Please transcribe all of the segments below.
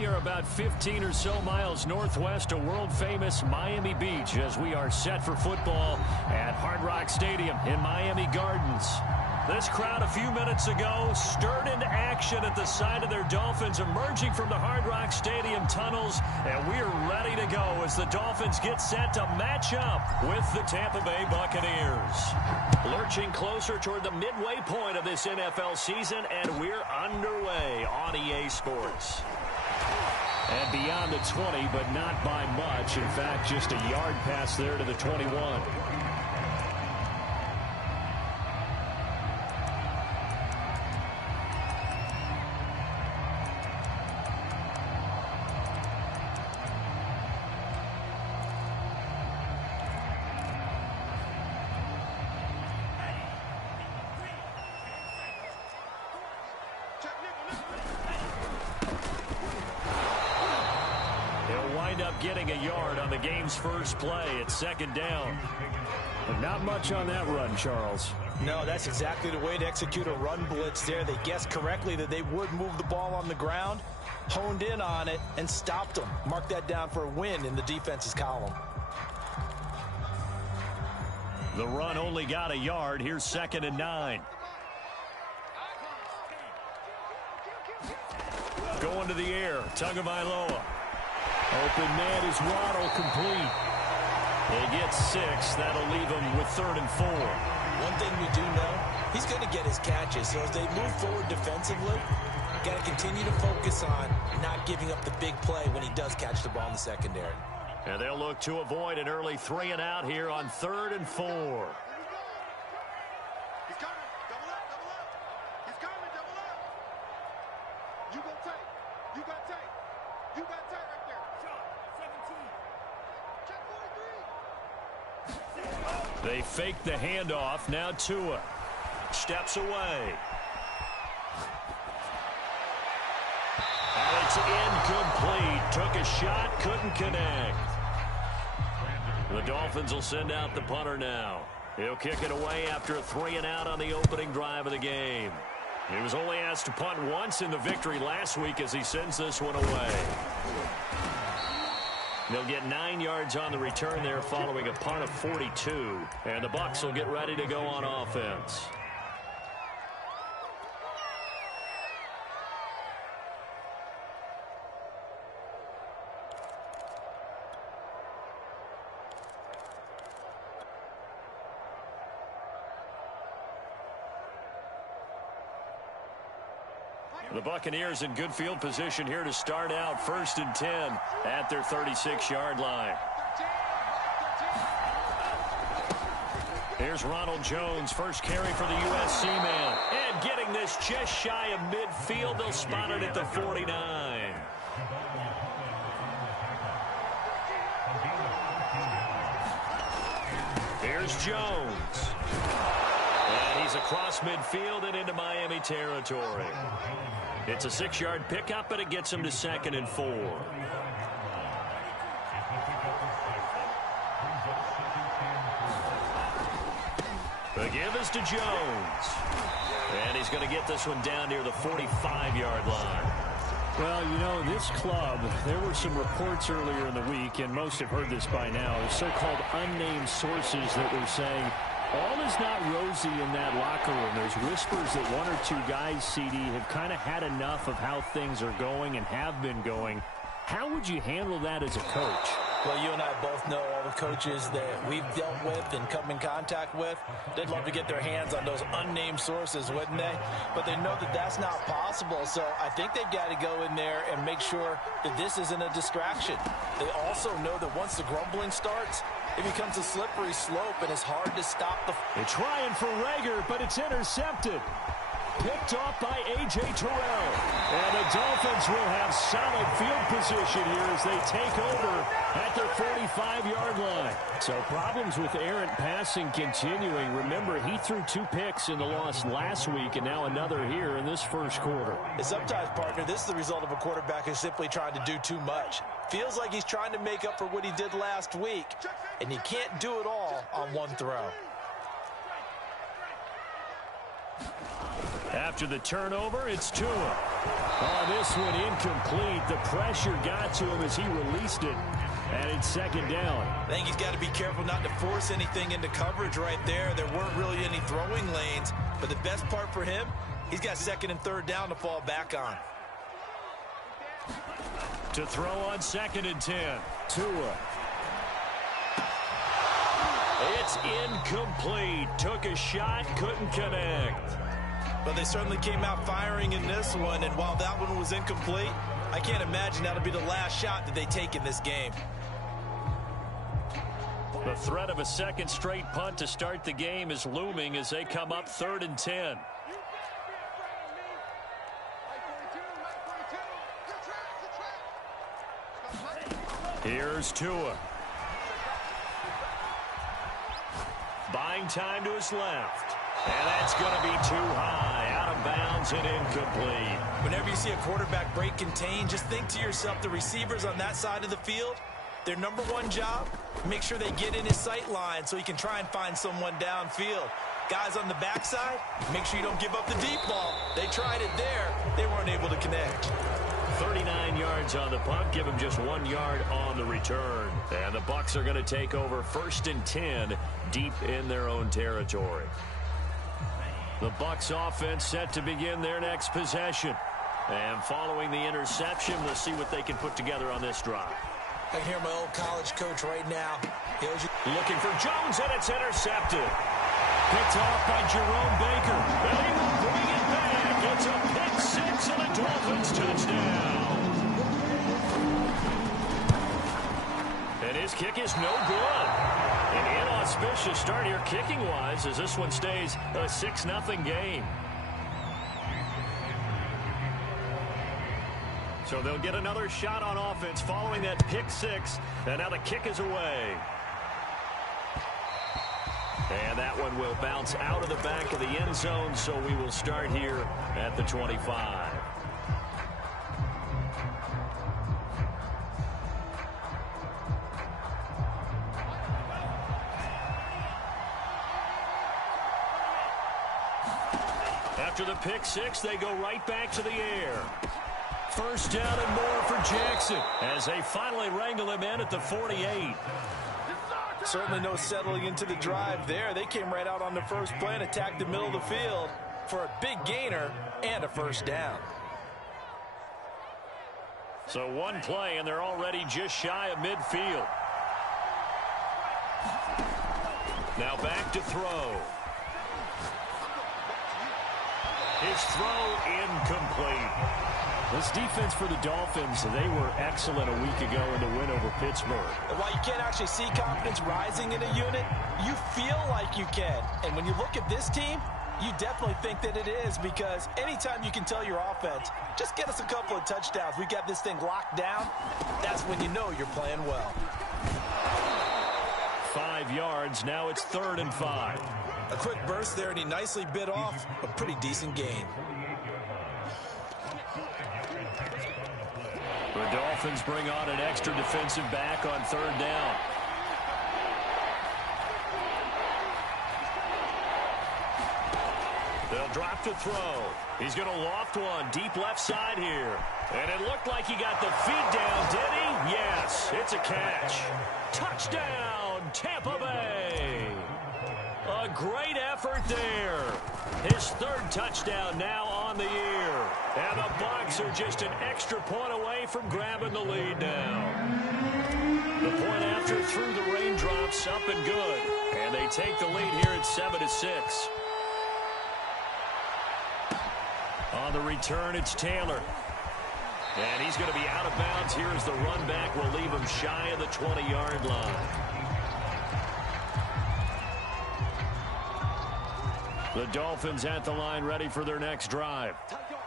We are about 15 or so miles northwest of world-famous Miami Beach as we are set for football at Hard Rock Stadium in Miami Gardens. This crowd a few minutes ago stirred into action at the side of their Dolphins emerging from the Hard Rock Stadium tunnels, and we are ready to go as the Dolphins get set to match up with the Tampa Bay Buccaneers. Lurching closer toward the midway point of this NFL season, and we're underway on EA Sports. And beyond the 20, but not by much. In fact, just a yard pass there to the 21. Getting a yard on the game's first play. It's second down. But not much on that run, Charles. No, that's exactly the way to execute a run blitz there. They guessed correctly that they would move the ball on the ground, honed in on it, and stopped them. Mark that down for a win in the defense's column. The run only got a yard. Here's 2nd and 9. Going to the air. Tagovailoa. Open man is Waddle, complete. They get 6. That'll leave him with 3rd and 4. One thing we do know, he's going to get his catches. So as they move forward defensively, got to continue to focus on not giving up the big play when he does catch the ball in the secondary. And they'll look to avoid an early 3 and out here on 3rd and 4. He's coming. Double up, double up. He's coming, double up. You go tight. You got tight. You got tight right there. Shot, 17. Check 43. They fake the handoff. Now Tua steps away. And it's incomplete. Took a shot, couldn't connect. The Dolphins will send out the punter now. He'll kick it away after a 3 and out on the opening drive of the game. He was only asked to punt once in the victory last week as he sends this one away. They'll get 9 yards on the return there following a punt of 42. And the Bucs will get ready to go on offense. The Buccaneers in good field position here to start out 1st and 10 at their 36-yard line. Here's Ronald Jones, first carry for the USC man. And getting this just shy of midfield. They'll spot it at the 49. Here's Jones. And he's across midfield and into Miami territory. It's a 6-yard pickup, and it gets him to 2nd and 4. The give is to Jones. And he's going to get this one down near the 45-yard line. Well, you know, this club, there were some reports earlier in the week, and most have heard this by now, so-called unnamed sources that were saying all is not rosy in that locker room. There's whispers that 1 or 2 guys, CD, have kind of had enough of how things are going and have been going. How would you handle that as a coach? Well, you and I both know all the coaches that we've dealt with and come in contact with. They'd love to get their hands on those unnamed sources, wouldn't they? But they know that that's not possible, so I think they've got to go in there and make sure that this isn't a distraction. They also know that once the grumbling starts, it becomes a slippery slope, and it's hard to stop the... They're trying for Rager, but it's intercepted. Picked off by A.J. Terrell. And the Dolphins will have solid field position here as they take over at their 45-yard line. So problems with errant passing continuing. Remember, he threw 2 picks in the loss last week and now another here in this first quarter. And sometimes, partner, this is the result of a quarterback who's simply trying to do too much. Feels like he's trying to make up for what he did last week, and he can't do it all on one throw. After the turnover, it's Tua. Oh, this one incomplete. The pressure got to him as he released it. And it's second down. I think he's got to be careful not to force anything into coverage right there. There weren't really any throwing lanes. But the best part for him, he's got second and third down to fall back on. To throw on second and 10. Tua. It's incomplete. Took a shot, couldn't connect. But they certainly came out firing in this one. And while that one was incomplete, I can't imagine that'll be the last shot that they take in this game. The threat of a second straight punt to start the game is looming as they come up 3rd and 10. Here's Tua. Buying time to his left. And that's going to be too high. Out of bounds and incomplete. Whenever you see a quarterback break contain, just think to yourself, the receivers on that side of the field, their number one job, make sure they get in his sight line so he can try and find someone downfield. Guys on the backside, make sure you don't give up the deep ball. They tried it there. They weren't able to connect. 39 yards on the punt, give him just 1 yard on the return. And the Bucs are going to take over 1st and 10 deep in their own territory. The Bucs offense set to begin their next possession. And following the interception, we'll see what they can put together on this drive. I can hear my old college coach right now. Looking for Jones, and it's intercepted. Picked off by Jerome Baker. They will bring it back. It's a pick six and a Dolphins touchdown. And his kick is no good. An inauspicious start here kicking-wise as this one stays a 6-0 game. So they'll get another shot on offense following that pick six. And now the kick is away. And that one will bounce out of the back of the end zone, so we will start here at the 25. After the pick six, they go right back to the air. First down and more for Jackson as they finally wrangle him in at the 48. Certainly no settling into the drive there. They came right out on the first play and attacked the middle of the field for a big gainer and a first down. So one play, and they're already just shy of midfield. Now back to throw. His throw incomplete. This defense for the Dolphins, they were excellent a week ago in the win over Pittsburgh. While you can't actually see confidence rising in a unit, you feel like you can. And when you look at this team, you definitely think that it is, because anytime you can tell your offense, just get us a couple of touchdowns, we got this thing locked down, that's when you know you're playing well. 5 yards, now it's 3rd and 5. A quick burst there, and he nicely bit off a pretty decent gain. The Dolphins bring on an extra defensive back on 3rd down. They'll drop to throw. He's going to loft one deep left side here. And it looked like he got the feet down, did he? Yes, it's a catch. Touchdown, Tampa Bay. A great effort there. His 3rd touchdown now on the year. And the Bucs are just an extra point away from grabbing the lead now. The point after through the raindrops, up and good. And they take the lead here at 7-6. On the return, it's Taylor. And he's going to be out of bounds here as the run back will leave him shy of the 20-yard line. The Dolphins at the line ready for their next drive.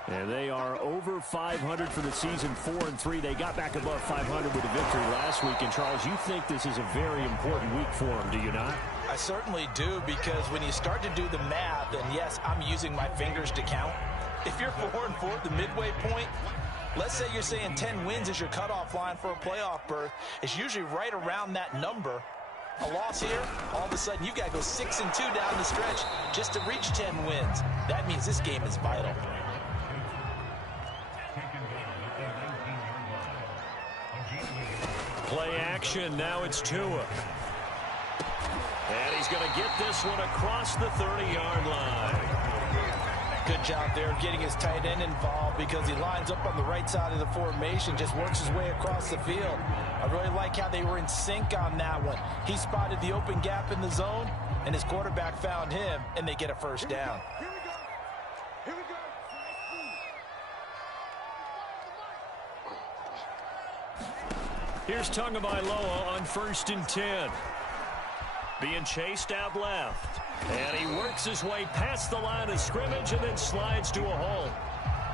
And they are over 500 for the season, 4-3. They got back above 500 with a victory last week. And, Charles, you think this is a very important week for them, do you not? I certainly do, because when you start to do the math, and yes, I'm using my fingers to count. If you're 4-4 at the midway point, let's say you're saying 10 wins is your cutoff line for a playoff berth. It's usually right around that number. A loss here, all of a sudden you've got to go 6-2 down the stretch just to reach 10 wins. That means this game is vital. Play action, now it's Tua. And he's going to get this one across the 30-yard line. Good job there getting his tight end involved because he lines up on the right side of the formation, just works his way across the field. I really like how they were in sync on that one. He spotted the open gap in the zone, and his quarterback found him, and they get a first down. Here we go. Here we go. Here's Tagovailoa on 1st and 10. Being chased out left. And he works his way past the line of scrimmage and then slides to a hole.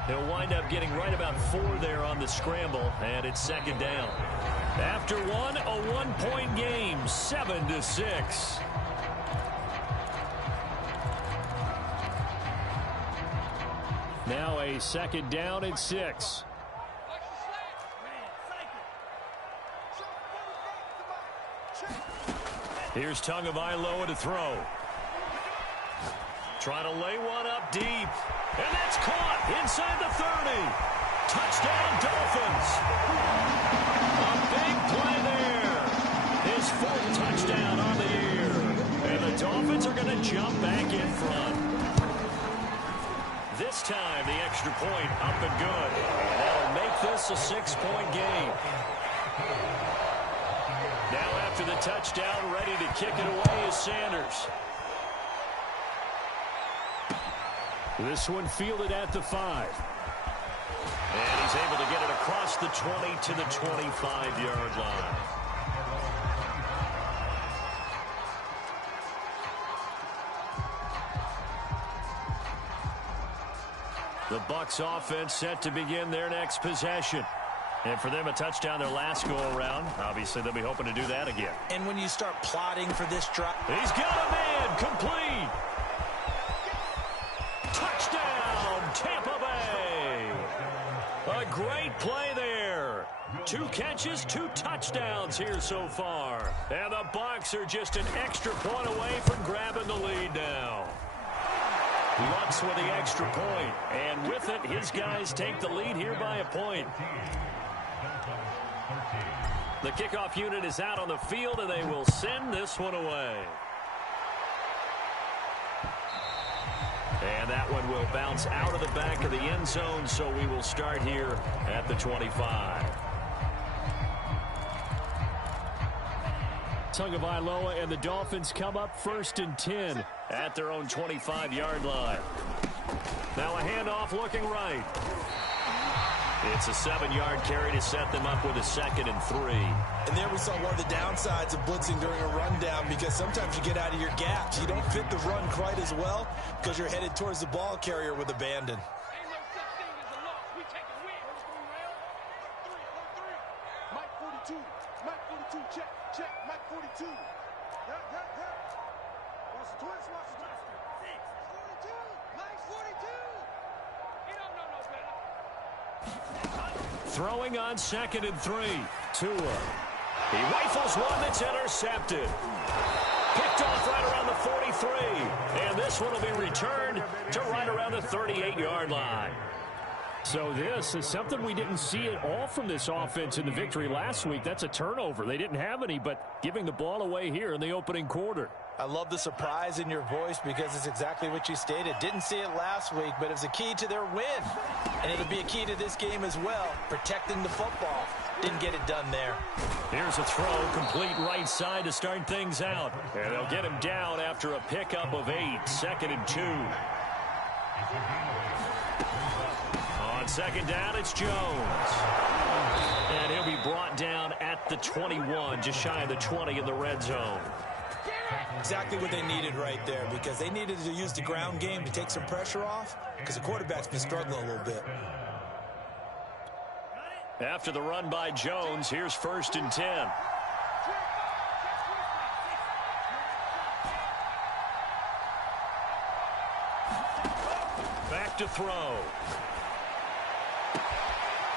He'll wind up getting right about 4 there on the scramble, and it's 2nd down. After one, a 1-point game, 7-6. Now a 2nd down and 6. Here's Tagovailoa to throw. Trying to lay one up deep. And that's caught inside the 30. Touchdown, Dolphins. A big play there. His 4th touchdown on the year. And the Dolphins are going to jump back in front. This time, the extra point up and good. And that'll make this a 6-point game. Now after the touchdown, ready to kick it away is Sanders. This one fielded at the 5. And he's able to get it across the 20 to the 25-yard line. The Bucs offense set to begin their next possession. And for them, a touchdown their last go-around. Obviously, they'll be hoping to do that again. And when you start plotting for this drive, he's got a man complete. Touchdown, Tampa Bay. A great play there. 2 catches, 2 touchdowns here so far. And the Bucs are just an extra point away from grabbing the lead now. Lutz with the extra point. And with it, his guys take the lead here by a point. The kickoff unit is out on the field, and they will send this one away. And that one will bounce out of the back of the end zone, so we will start here at the 25. Tagovailoa and the Dolphins come up 1st and 10 at their own 25-yard line. Now a handoff looking right. It's a 7-yard carry to set them up with a 2nd and 3. And there we saw one of the downsides of blitzing during a rundown, because sometimes you get out of your gaps. You don't fit the run quite as well because you're headed towards the ball carrier with abandon. Ain't no such thing as a loss. We take a win. Mike 42. Mike 42. Check. Check. Mike 42. Yeah. Watch the twist. Watch the twist. 42. Mike 42. He don't know no better. Throwing on 2nd and 3. Tua. He rifles one that's intercepted. Picked off right around the 43. And this one will be returned to right around the 38-yard line. So this is something we didn't see at all from this offense in the victory last week. That's a turnover. They didn't have any, but giving the ball away here in the opening quarter. I love the surprise in your voice because it's exactly what you stated. Didn't see it last week, but it's a key to their win. And it'll be a key to this game as well, protecting the football. Didn't get it done there. Here's a throw, complete right side to start things out. And they'll get him down after a pickup of 8, 2nd and 2. On 2nd down, it's Jones. And he'll be brought down at the 21, just shy of the 20 in the red zone. Exactly what they needed right there, because they needed to use the ground game to take some pressure off, because the quarterback's been struggling a little bit. After the run by Jones, here's 1st and 10. Back to throw.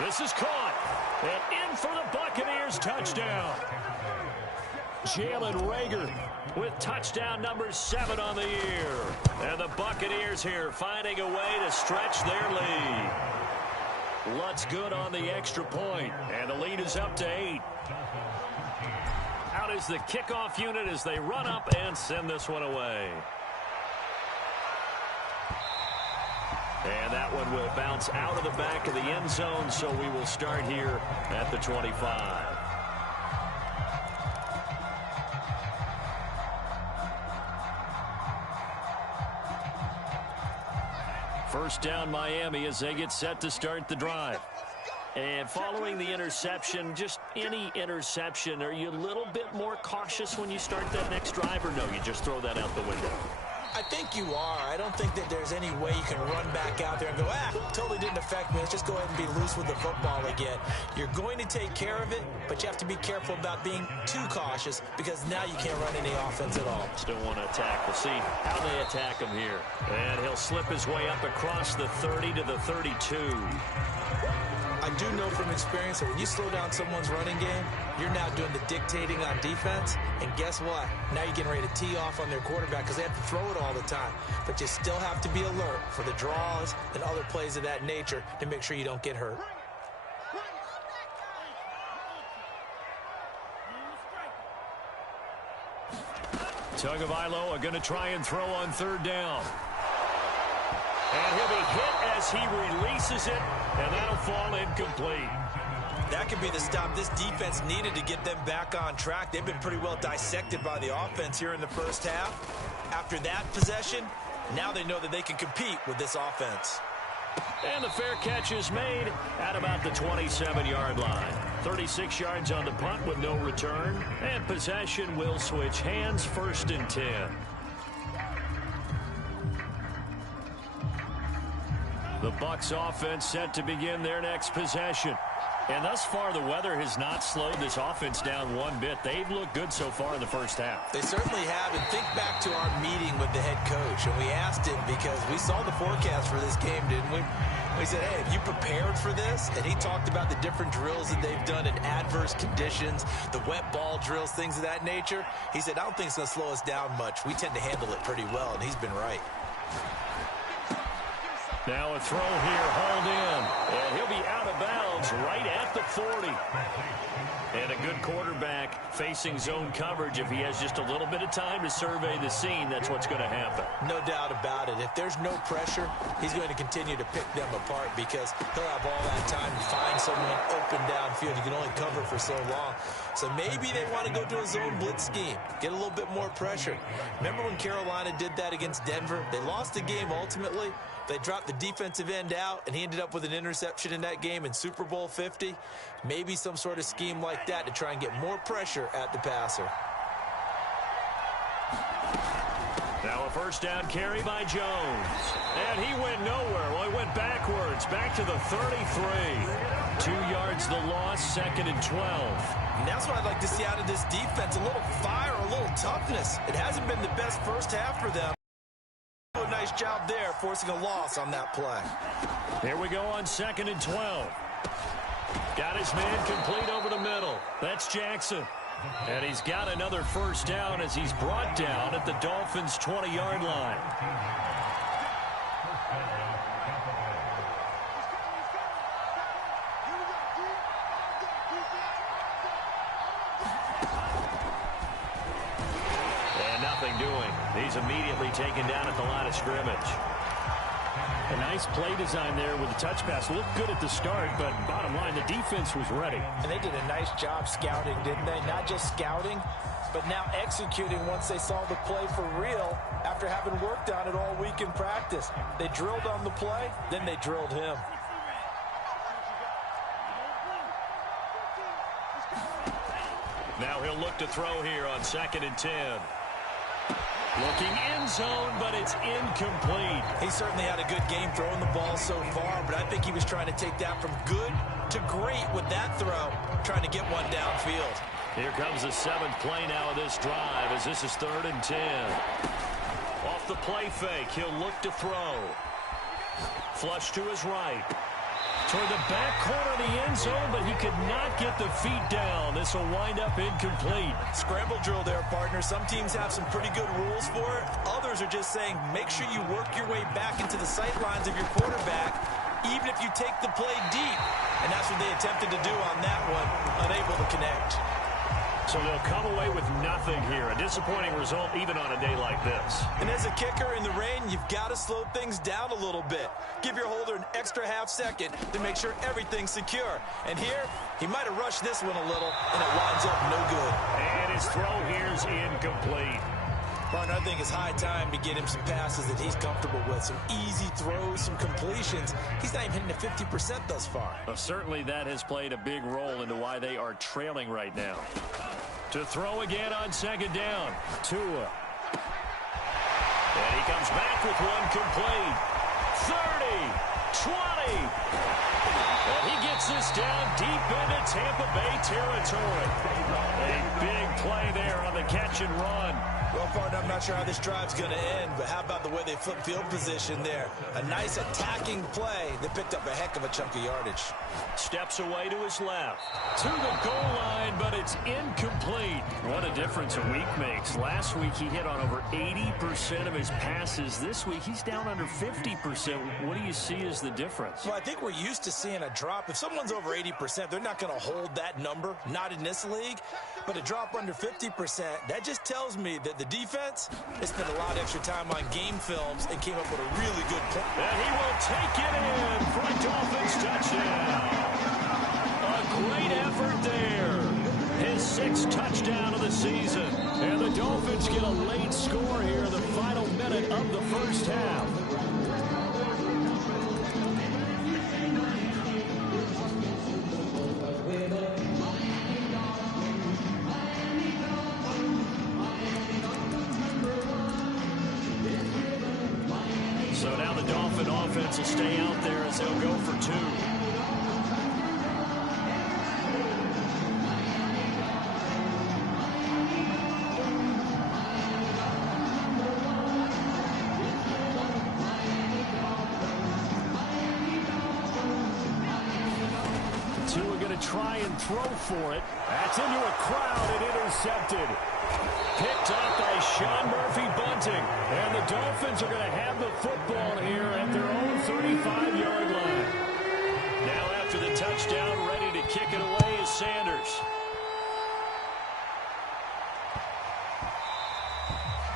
This is caught. And in for the Buccaneers touchdown. Jalen Reagor with touchdown number 7 on the year. And the Buccaneers here finding a way to stretch their lead. Lutz good on the extra point, and the lead is up to 8. Out is the kickoff unit as they run up and send this one away. And that one will bounce out of the back of the end zone, so we will start here at the 25. First down Miami as they get set to start the drive. And following the interception, just any interception, are you a little bit more cautious when you start that next drive, or no, you just throw that out the window? I think you are. I don't think that there's any way you can run back out there and go, totally didn't affect me. Let's just go ahead and be loose with the football again. You're going to take care of it, but you have to be careful about being too cautious because now you can't run any offense at all. Still want to attack. We'll see how they attack him here. And he'll slip his way up across the 30 to the 32. I do know from experience that when you slow down someone's running game, you're now doing the dictating on defense. And guess what? Now you're getting ready to tee off on their quarterback because they have to throw it all the time. But you still have to be alert for the draws and other plays of that nature to make sure you don't get hurt. Tagovailoa are going to try and throw on third down. And he'll be hit as he releases it, and that'll fall incomplete. That could be the stop this defense needed to get them back on track. They've been pretty well dissected by the offense here in the first half. After that possession, now they know that they can compete with this offense. And the fair catch is made at about the 27-yard line. 36 yards on the punt with no return. And possession will switch hands, 1st and 10. The Bucs offense set to begin their next possession. And thus far, the weather has not slowed this offense down one bit. They've looked good so far in the first half. They certainly have. And think back to our meeting with the head coach. And we asked him because we saw the forecast for this game, didn't we? We said, hey, have you prepared for this? And he talked about the different drills that they've done in adverse conditions, the wet ball drills, things of that nature. He said, I don't think it's going to slow us down much. We tend to handle it pretty well, and he's been right. Now a throw here, hauled in, and he'll be out of bounds right at the 40. And a good quarterback facing zone coverage. If he has just a little bit of time to survey the scene, that's what's going to happen. No doubt about it. If there's no pressure, he's going to continue to pick them apart because he'll have all that time to find someone open downfield. You can only cover for so long. So maybe they want to go to a zone blitz scheme, get a little bit more pressure. Remember when Carolina did that against Denver? They lost the game ultimately. They dropped the defensive end out, and he ended up with an interception in that game in Super Bowl 50. Maybe some sort of scheme like that to try and get more pressure at the passer. Now a first down carry by Jones. And he went nowhere. Well, he went backwards, back to the 33. 2 yards the loss, 2nd and 12. And that's what I'd like to see out of this defense, a little fire, a little toughness. It hasn't been the best first half for them. A nice job there, forcing a loss on that play. Here we go on 2nd and 12. Got his man complete over the middle. That's Jackson. And he's got another first down as he's brought down at the Dolphins' 20-yard line. And nothing doing. He's immediately taken down at the line of scrimmage. A nice play design there with the touch pass. Looked good at the start, but bottom line, the defense was ready. And they did a nice job scouting, didn't they? Not just scouting, but now executing once they saw the play for real after having worked on it all week in practice. They drilled on the play, then they drilled him. Now he'll look to throw here on 2nd and 10. Looking end zone, but it's incomplete. He certainly had a good game throwing the ball so far, but I think he was trying to take that from good to great with that throw, trying to get one downfield. Here comes the 7th play now of this drive as this is 3rd and 10. Off the play fake, he'll look to throw. Flush to his right. toward the back corner of the end zone, but he could not get the feet down. This will wind up incomplete. Scramble drill there, partner. Some teams have some pretty good rules for it. Others are just saying make sure you work your way back into the sight lines of your quarterback, even if you take the play deep. And that's what they attempted to do on that one, unable to connect. So they'll come away with nothing here. A disappointing result even on a day like this. And as a kicker in the rain, you've got to slow things down a little bit. Give your holder an extra half second to make sure everything's secure. And here, he might have rushed this one a little, and it winds up no good. And his throw here's incomplete. Partner, I think it's high time to get him some passes that he's comfortable with. Some easy throws, some completions. He's not even hitting the 50% thus far. Well, certainly that has played a big role into why they are trailing right now. To throw again on second down. Tua. And he comes back with one complete. 30, 20. And he gets this down deep into Tampa Bay territory. A big play there on the catch and run. Well, partner, I'm not sure how this drive's going to end, but how about the way they flip field position there? A nice attacking play that picked up a heck of a chunk of yardage. Steps away to his left. To the goal line, but it's incomplete. What a difference a week makes. Last week he hit on over 80% of his passes. This week he's down under 50%. What do you see as the difference? Well, I think we're used to seeing a drop. If someone's over 80%, they're not going to hold that number, not in this league. But a drop under 50%, that just tells me that the defense has spent a lot of extra time on game films and came up with a really good play. And he will take it in for a Dolphins touchdown. A great effort there. His 6th touchdown of the season. And the Dolphins get a late score here in the final minute of the first half. So now the Dolphin offense will stay out there as they'll go for 2. Tua going to try and throw for it. That's into a crowd and intercepted. Picked up by Sean Murphy-Bunting. And the Dolphins are going to have the football here at their own 35-yard line. Now after the touchdown, ready to kick it away is Sanders.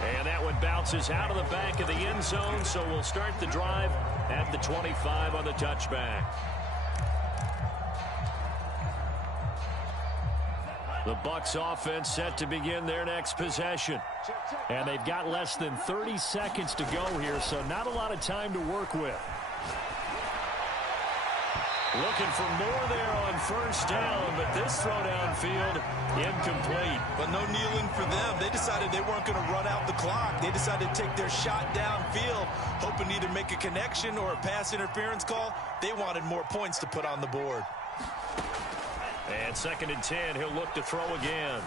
And that one bounces out of the back of the end zone, so we'll start the drive at the 25 on the touchback. The Bucs offense set to begin their next possession. And they've got less than 30 seconds to go here, so not a lot of time to work with. Looking for more there on first down, but this throw downfield incomplete. But no kneeling for them. They decided they weren't going to run out the clock. They decided to take their shot downfield, hoping to either make a connection or a pass interference call. They wanted more points to put on the board. And 2nd and 10, he'll look to throw again.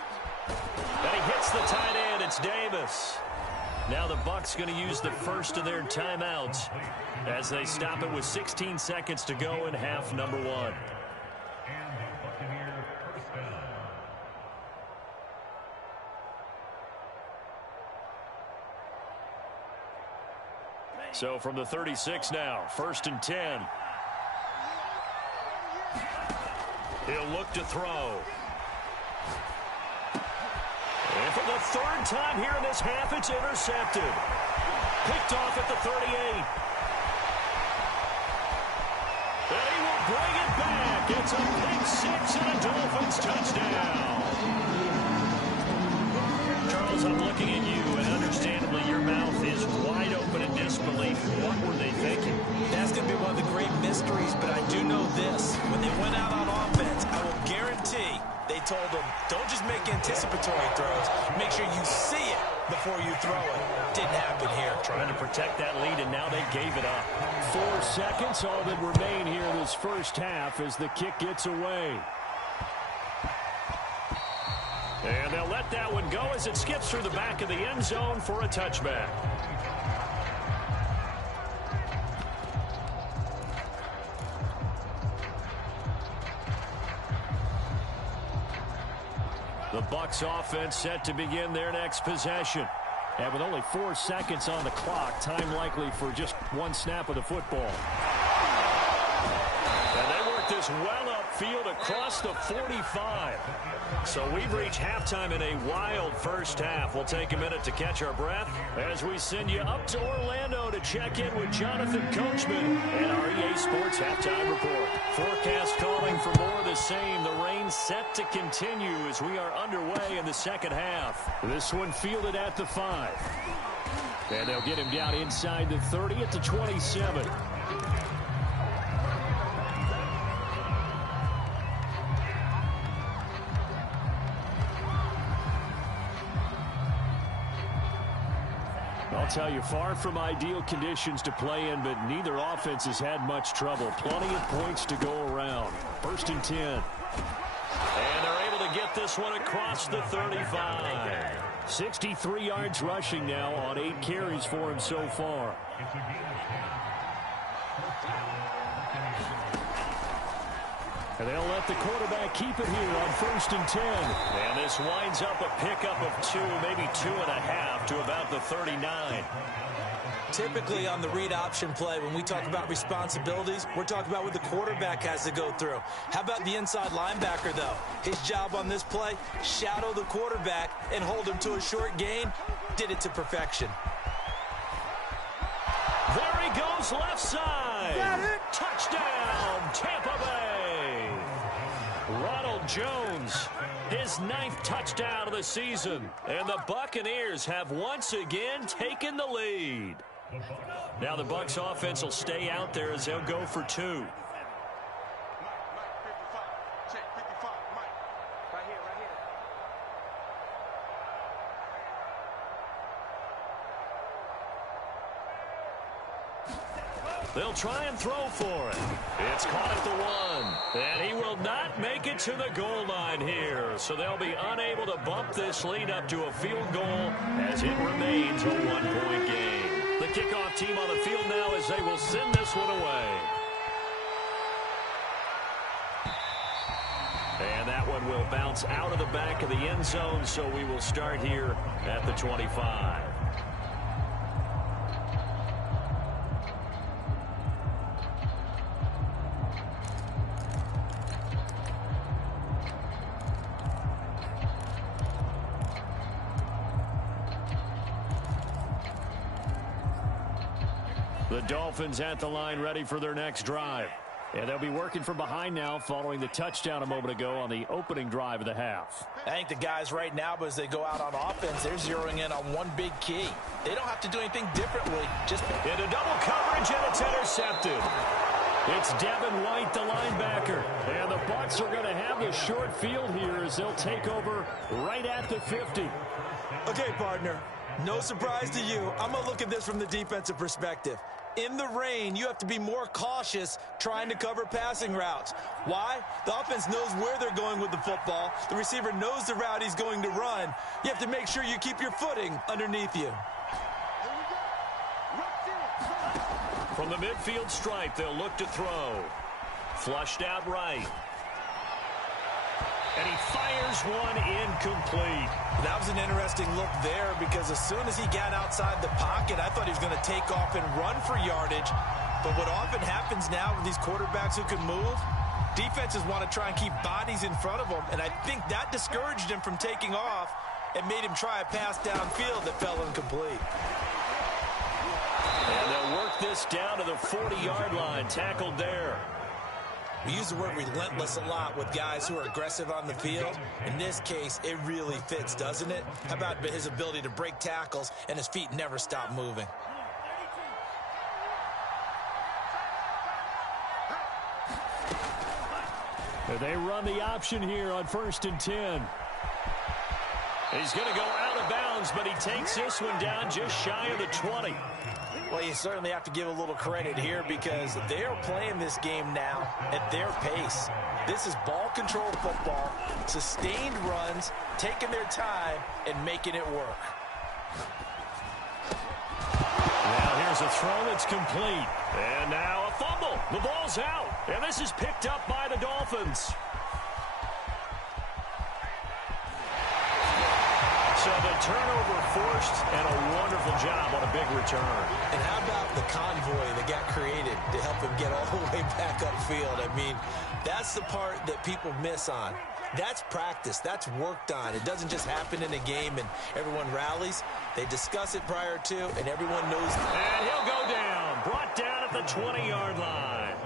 And he hits the tight end. It's Davis. Now the Bucs going to use the first of their timeouts as they stop it with 16 seconds to go in half number 1. So from the 36 now, 1st and 10. He'll look to throw. And for the 3rd time here in this half, it's intercepted. Picked off at the 38. And he will bring it back. It's a pick 6 and a Dolphins touchdown. Charles, I'm looking at you, and understandably your mouth is wide open in disbelief. What were they thinking? That's going to be one of the great mysteries, but I do know this. When they went out on offense, I will guarantee they told them, don't just make anticipatory throws. Make sure you see it before you throw it. Didn't happen here. Trying to protect that lead, and now they gave it up. 4 seconds, all that remain here in this first half as the kick gets away. And they'll let that one go as it skips through the back of the end zone for a touchback. The Bucs offense set to begin their next possession. And with only 4 seconds on the clock, time likely for just one snap of the football. And they work this well upfield across the 45. So we've reached halftime in a wild first half. We'll take a minute to catch our breath as we send you up to Orlando to check in with Jonathan Coachman and our EA Sports Halftime Report. Forecast calling for more of the same. The rain set to continue as we are underway in the second half. This one fielded at the 5. And they'll get him down inside the 30 at the 27. I'll tell you, far from ideal conditions to play in, but neither offense has had much trouble. Plenty of points to go around. 1st and 10. And they're able to get this one across the 35. 63 yards rushing now on 8 carries for him so far. And they'll let the quarterback keep it here on 1st and 10. And this winds up a pickup of 2, maybe 2.5 to about the 39. Typically on the read option play, when we talk about responsibilities, we're talking about what the quarterback has to go through. How about the inside linebacker, though? His job on this play, shadow the quarterback and hold him to a short gain. Did it to perfection. There he goes, left side. Got it. Touchdown, Tampa Bay. Ronald Jones, his 9th touchdown of the season. And the Buccaneers have once again taken the lead. Now the Bucs offense will stay out there as they'll go for 2. Mike, 55. Check, 55. Mike. Right here, right here. They'll try and throw for it. It's caught at the 1. And he will not make it to the goal line here. So they'll be unable to bump this lead up to a field goal as it remains a 1-point game. The kickoff team on the field now as they will send this one away. And that one will bounce out of the back of the end zone, so we will start here at the 25. The Dolphins at the line ready for their next drive. And they'll be working from behind now following the touchdown a moment ago on the opening drive of the half. I think the guys right now, but as they go out on offense, they're zeroing in on one big key. They don't have to do anything differently. Just into double coverage, and it's intercepted. It's Devin White, the linebacker. And the Bucs are going to have the short field here as they'll take over right at the 50. Okay, partner, no surprise to you. I'm going to look at this from the defensive perspective. In the rain, you have to be more cautious trying to cover passing routes. Why? The offense knows where they're going with the football. The receiver knows the route he's going to run. You have to make sure you keep your footing underneath you. From the midfield stripe, they'll look to throw. Flushed out right. And he fires one incomplete. That was an interesting look there because as soon as he got outside the pocket, I thought he was going to take off and run for yardage. But what often happens now with these quarterbacks who can move, defenses want to try and keep bodies in front of them. And I think that discouraged him from taking off and made him try a pass downfield that fell incomplete. And they'll work this down to the 40-yard line, tackled there. We use the word relentless a lot with guys who are aggressive on the field. In this case, it really fits, doesn't it? How about his ability to break tackles and his feet never stop moving? They run the option here on 1st and 10. He's going to go out of bounds, but he takes this one down just shy of the 20. Well, you certainly have to give a little credit here because they are playing this game now at their pace. This is ball control football, sustained runs, taking their time, and making it work. Now here's a throw that's complete. And now a fumble. The ball's out. And this is picked up by the Dolphins. So the turnover forced and a wonderful job on a big return. And how about the convoy that got created to help him get all the way back upfield? I mean, that's the part that people miss on. That's practice. That's worked on. It doesn't just happen in a game and everyone rallies. They discuss it prior to, and everyone knows. And he'll go down. Brought down at the 20-yard line.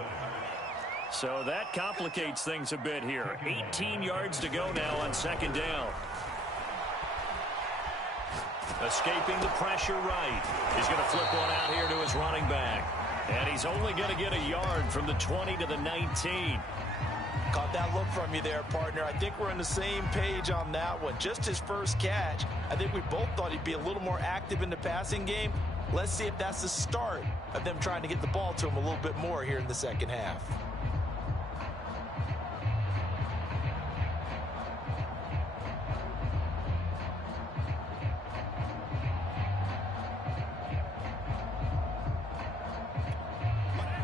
So that complicates things a bit here. 18 yards to go now on second down. Escaping the pressure right. He's going to flip one out here to his running back. And he's only going to get a yard from the 20 to the 19. Caught that look from you there, partner. I think we're on the same page on that one. Just his first catch. I think we both thought he'd be a little more active in the passing game. Let's see if that's the start of them trying to get the ball to him a little bit more here in the second half.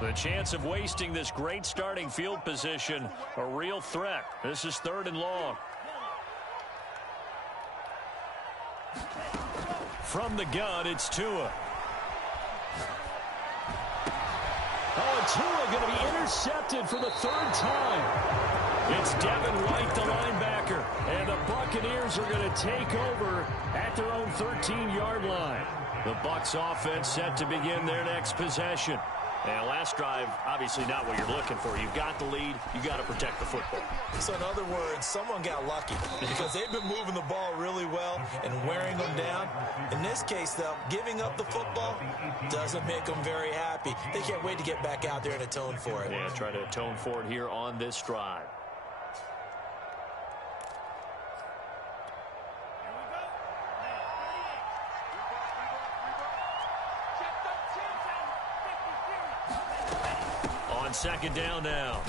The chance of wasting this great starting field position, a real threat. This is 3rd and long. From the gun, it's Tua. Oh, and Tua going to be intercepted for the 3rd time. It's Devin White, the linebacker, and the Buccaneers are going to take over at their own 13-yard line. The Bucs offense set to begin their next possession. And last drive, obviously not what you're looking for. You've got the lead. You've got to protect the football. So in other words, someone got lucky because they've been moving the ball really well and wearing them down. In this case, though, giving up the football doesn't make them very happy. They can't wait to get back out there and atone for it. Yeah, try to atone for it here on this drive. Second down now.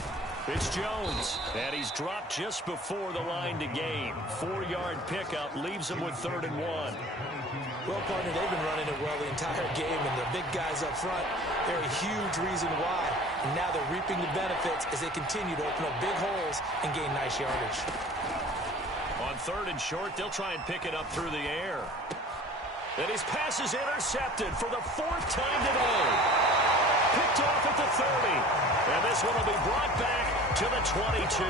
It's Jones, and he's dropped just before the line to gain. 4-yard pickup leaves him with 3rd and 1. Well, partner, they've been running it well the entire game, and the big guys up front, they're a huge reason why. And now they're reaping the benefits as they continue to open up big holes and gain nice yardage. On 3rd and short, they'll try and pick it up through the air. And his pass is intercepted for the 4th time today. Picked off at the 30. And this one will be brought back to the 22.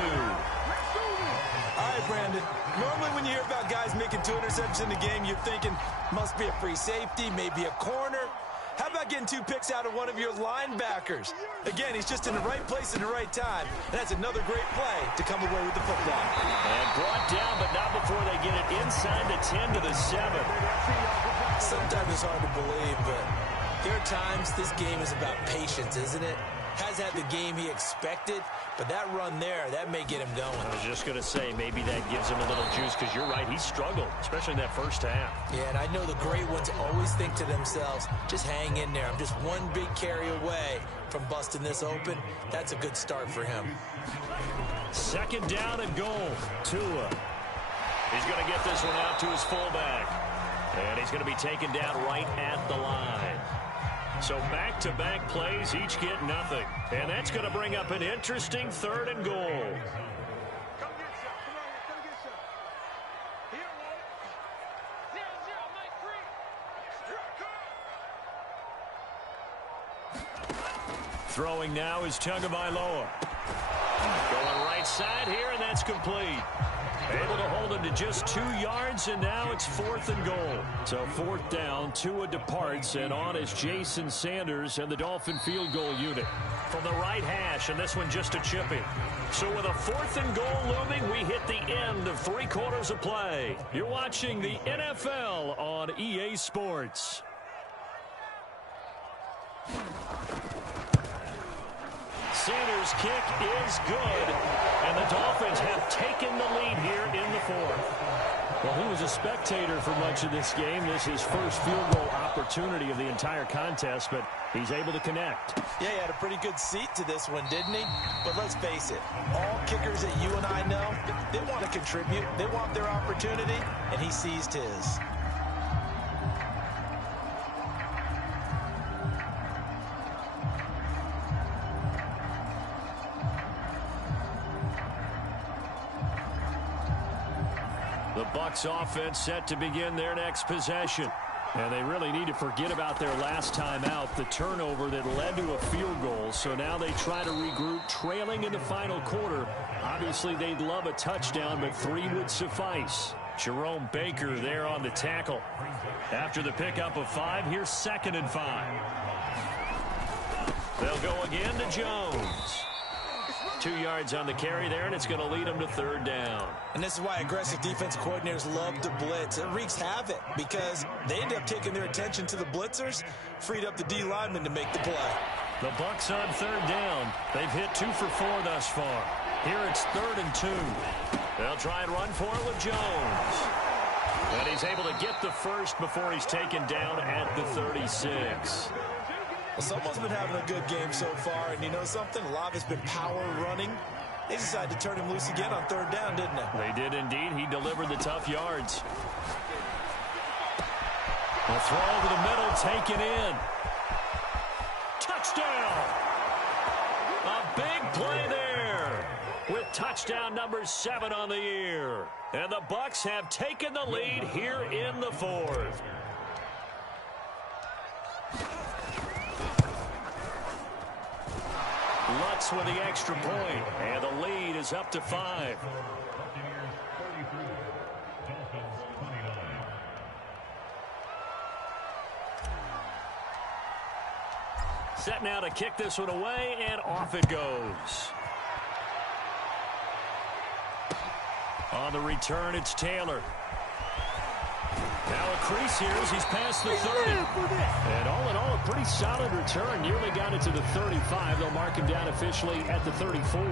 All right, Brandon. Normally when you hear about guys making 2 interceptions in the game, you're thinking must be a free safety, maybe a corner. How about getting 2 picks out of one of your linebackers? Again, he's just in the right place at the right time. And that's another great play to come away with the football. And brought down, but not before they get it inside the 10 to the 7. Sometimes it's hard to believe, but there are times this game is about patience, isn't it? Has had the game he expected, but that run there, that may get him going. I was just going to say, maybe that gives him a little juice, because you're right, he struggled, especially in that first half. Yeah, and I know the great ones always think to themselves, just hang in there. I'm just one big carry away from busting this open. That's a good start for him. Second down and goal. Tua. He's going to get this one out to his fullback. And he's going to be taken down right at the line. So back-to-back plays, each get nothing. And that's going to bring up an interesting 3rd and goal. Come get some. Come on, come get some. He don't want it. 0-0, Mike free. Throwing now is Tagovailoa. Going right side here, and that's complete. Able to hold him to just 2 yards, and now it's 4th and goal. So 4th down, Tua departs, and on is Jason Sanders and the Dolphin field goal unit. From the right hash, and this one just a chip in. So with a 4th and goal looming, we hit the end of 3 quarters of play. You're watching the NFL on EA Sports. Sanders' kick is good, and the Dolphins have taken the lead here in the 4th. Well, he was a spectator for much of this game. This is his first field goal opportunity of the entire contest, but he's able to connect. Yeah, he had a pretty good seat to this one, didn't he? But let's face it, all kickers that you and I know, they want to contribute. They want their opportunity, and he seized his. The Bucs offense set to begin their next possession. And they really need to forget about their last time out, the turnover that led to a field goal. So now they try to regroup, trailing in the final quarter. Obviously, they'd love a touchdown, but 3 would suffice. Jerome Baker there on the tackle. After the pickup of 5, here's 2nd and 5. They'll go again to Jones. 2 yards on the carry there, and it's going to lead them to 3rd down. And this is why aggressive defense coordinators love to blitz. It wreaks havoc because they end up taking their attention to the blitzers, freed up the D linemen to make the play. The Bucs on 3rd down. They've hit 2 for 4 thus far. Here it's 3rd and 2. They'll try and run for it with Jones. And he's able to get the first before he's taken down at the 36. Well, someone's been having a good game so far, and you know something? A lot of it's been power running. They decided to turn him loose again on 3rd down, didn't they? They did indeed. He delivered the tough yards. A throw over the middle, taken in. Touchdown! A big play there with touchdown number 7 on the year. And the Bucs have taken the lead here in the 4th. Lutz with the extra point, and the lead is up to 5. Set now to kick this one away, and off it goes. On the return, it's Taylor. Now a crease here as he's past the 30. And all in all, a pretty solid return. Nearly got it to the 35. They'll mark him down officially at the 34.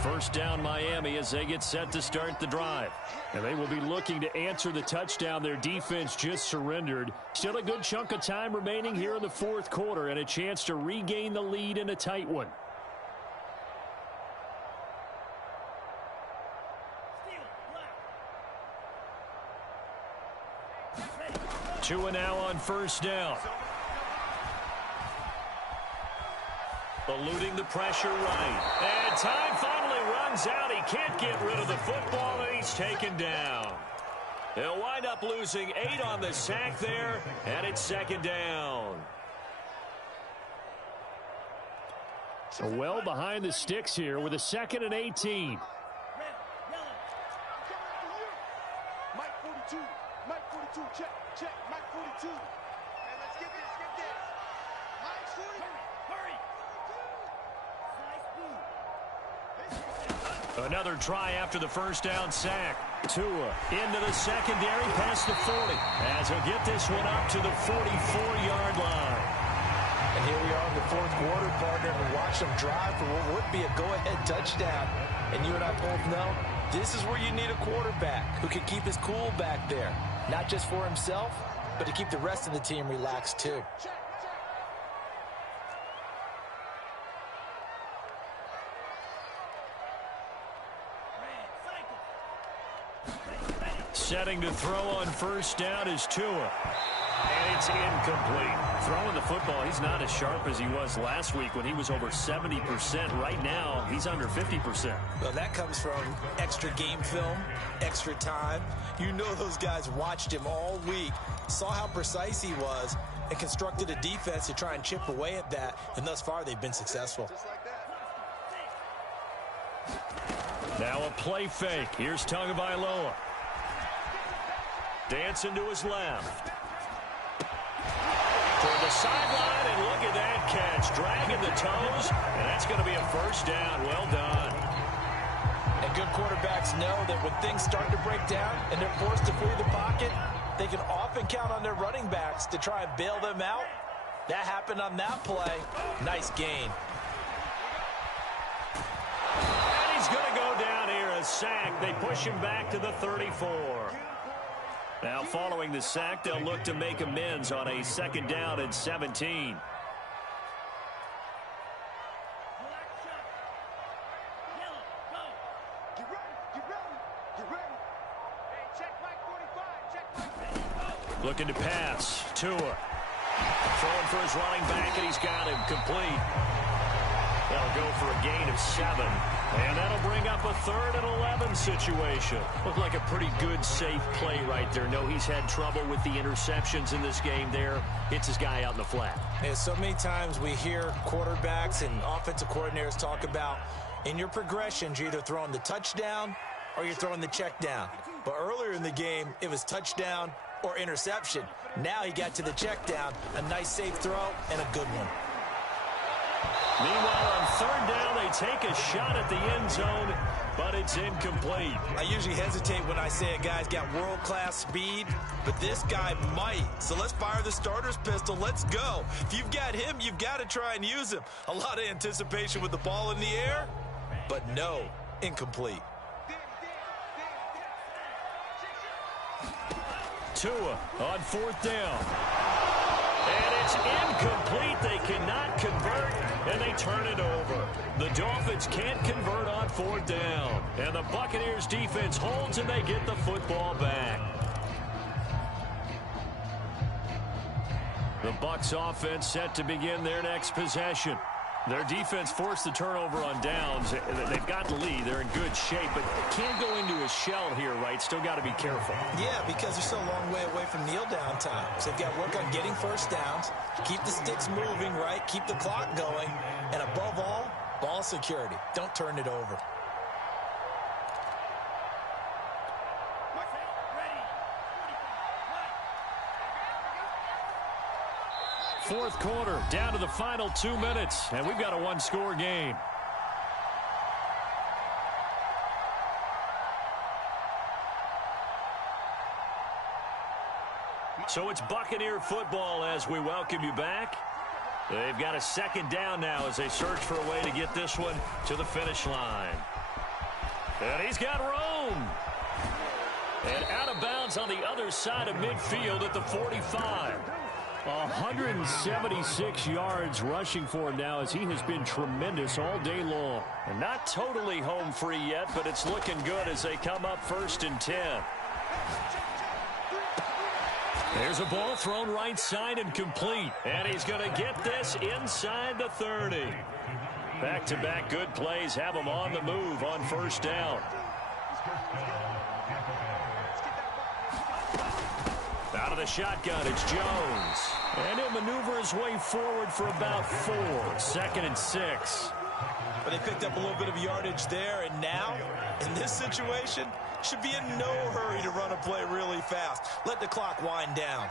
First down Miami as they get set to start the drive. And they will be looking to answer the touchdown their defense just surrendered. Still a good chunk of time remaining here in the 4th quarter and a chance to regain the lead in a tight one. 2 now on 1st down. Eluding the pressure right. And time finally runs out. He can't get rid of the football, and he's taken down. They'll wind up losing 8 on the sack there, and it's 2nd down. Well behind the sticks here with a 2nd and 18. Mike 42. Mike 42. Check. Check. Mike 42. Hey, let's get this. Get this. Mike 40. Hurry. Another try after the first down sack. Tua into the secondary past the 40 as he'll get this one up to the 44-yard line. And here we are in the 4th quarter, partner, and watch them drive for what would be a go-ahead touchdown. And you and I both know this is where you need a quarterback who can keep his cool back there. Not just for himself, but to keep the rest of the team relaxed too. Setting to throw on first down is Tua. And it's incomplete. Throwing the football, he's not as sharp as he was last week when he was over 70%. Right now, he's under 50%. Well, that comes from extra game film, extra time. You know those guys watched him all week, saw how precise he was, and constructed a defense to try and chip away at that. And thus far, they've been successful. Now a play fake. Here's Tagovailoa. Dancing to his left. Toward the sideline, and look at that catch. Dragging the toes, and that's going to be a first down. Well done. And good quarterbacks know that when things start to break down and they're forced to flee the pocket, they can often count on their running backs to try and bail them out. That happened on that play. Nice gain. And he's going to go down here, a sack. They push him back to the 34. Now following the sack, they'll look to make amends on a 2nd down and 17. Looking to pass. Tua. Throwing for his running back, and he's got him complete. They'll go for a gain of 7. And that'll bring up a 3rd and 11 situation. Looked like a pretty good, safe play right there. No, he's had trouble with the interceptions in this game there. Hits his guy out in the flat. And so many times we hear quarterbacks and offensive coordinators talk about in your progressions, you're either throwing the touchdown or you're throwing the check down. But earlier in the game, it was touchdown or interception. Now he got to the check down, a nice safe throw and a good one. Meanwhile, on 3rd down, they take a shot at the end zone, but it's incomplete. I usually hesitate when I say a guy's got world-class speed, but this guy might. So let's fire the starter's pistol. Let's go. If you've got him, you've got to try and use him. A lot of anticipation with the ball in the air, but no, incomplete. Tua on 4th down. And it's incomplete. They cannot convert, and they turn it over. The Dolphins can't convert on 4th down. And the Buccaneers defense holds, and they get the football back. The Bucs offense set to begin their next possession. Their defense forced the turnover on downs. They've got the lead. They're in good shape, but can't go into a shell here, right? Still got to be careful. Yeah, because they're still a long way away from kneel down time. So they've got to work on getting first downs, keep the sticks moving, right? Keep the clock going, and above all, ball security. Don't turn it over. Fourth quarter, down to the final 2 minutes, and we've got a one-score game. So it's Buccaneer football as we welcome you back. They've got a 2nd down now as they search for a way to get this one to the finish line. And he's got room. And out of bounds on the other side of midfield at the 45. 176 yards rushing for him now as he has been tremendous all day long. And not totally home free yet, but it's looking good as they come up 1st and 10. There's a ball thrown right side and complete. And he's going to get this inside the 30. Back-to-back good plays have him on the move on 1st down. Out of the shotgun, it's Jones. And he'll maneuver his way forward for about 4. 2nd and 6. But they picked up a little bit of yardage there, and now, in this situation, should be in no hurry to run a play really fast. Let the clock wind down.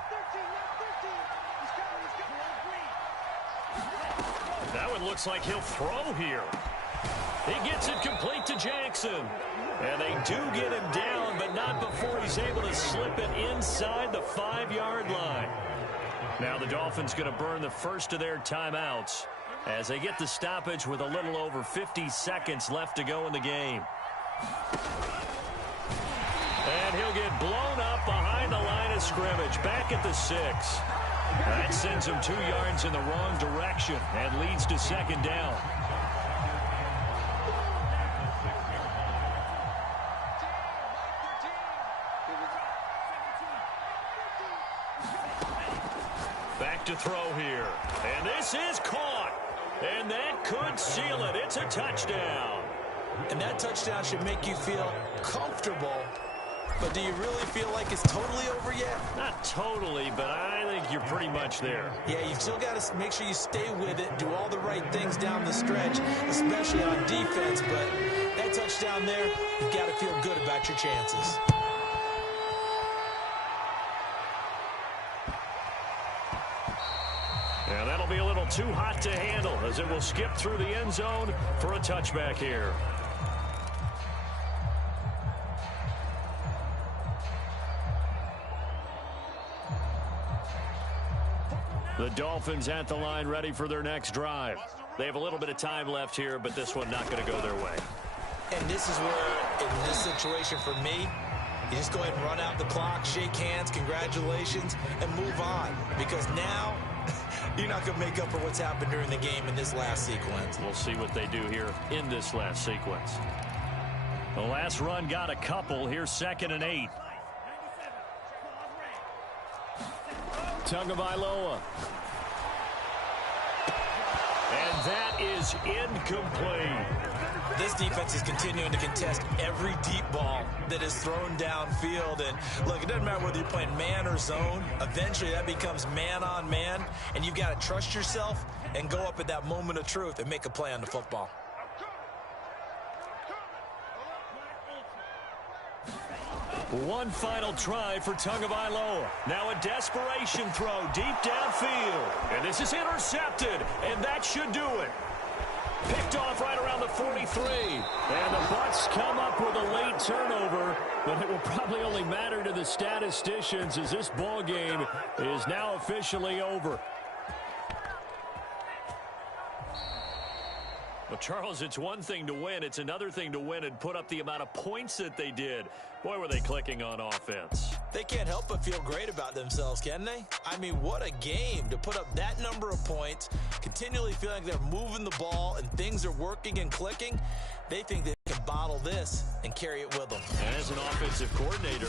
That one looks like he'll throw here. He gets it complete to Jackson. And they do get him down, but not before he's able to slip it inside the 5-yard line. Now the Dolphins going to burn the first of their timeouts as they get the stoppage with a little over 50 seconds left to go in the game. And he'll get blown up behind the line of scrimmage, back at the 6. That sends him 2 yards in the wrong direction and leads to 2nd down. Back to throw here. And this is caught. And that could seal it. It's a touchdown. And that touchdown should make you feel comfortable. But do you really feel like it's totally over yet? Not totally, but I think you're pretty much there. Yeah, you've still got to make sure you stay with it, do all the right things down the stretch, especially on defense. But that touchdown there, you've got to feel good about your chances. And that'll be a little too hot to handle as it will skip through the end zone for a touchback here. The Dolphins at the line ready for their next drive. They have a little bit of time left here, but this one not going to go their way. And this is where, in this situation for me, you just go ahead and run out the clock, shake hands, congratulations, and move on. Because now, you're not going to make up for what's happened during the game in this last sequence. We'll see what they do here in this last sequence. The last run got a couple. Here's 2nd and 8. Tagovailoa. And that is incomplete. This defense is continuing to contest every deep ball that is thrown downfield. And look, it doesn't matter whether you're playing man or zone. Eventually that becomes man on man, and you've got to trust yourself and go up at that moment of truth and make a play on the football. One final try for Tagovailoa. Now a desperation throw deep downfield. And this is intercepted, and that should do it. Picked off right around the 43. And the Bucs come up with a late turnover, but it will probably only matter to the statisticians as this ball game is now officially over. Well, Charles, it's one thing to win. It's another thing to win and put up the amount of points that they did. Boy, were they clicking on offense. They can't help but feel great about themselves, can they? I mean, what a game to put up that number of points, continually feeling they're moving the ball and things are working and clicking. They think they can bottle this and carry it with them. And as an offensive coordinator,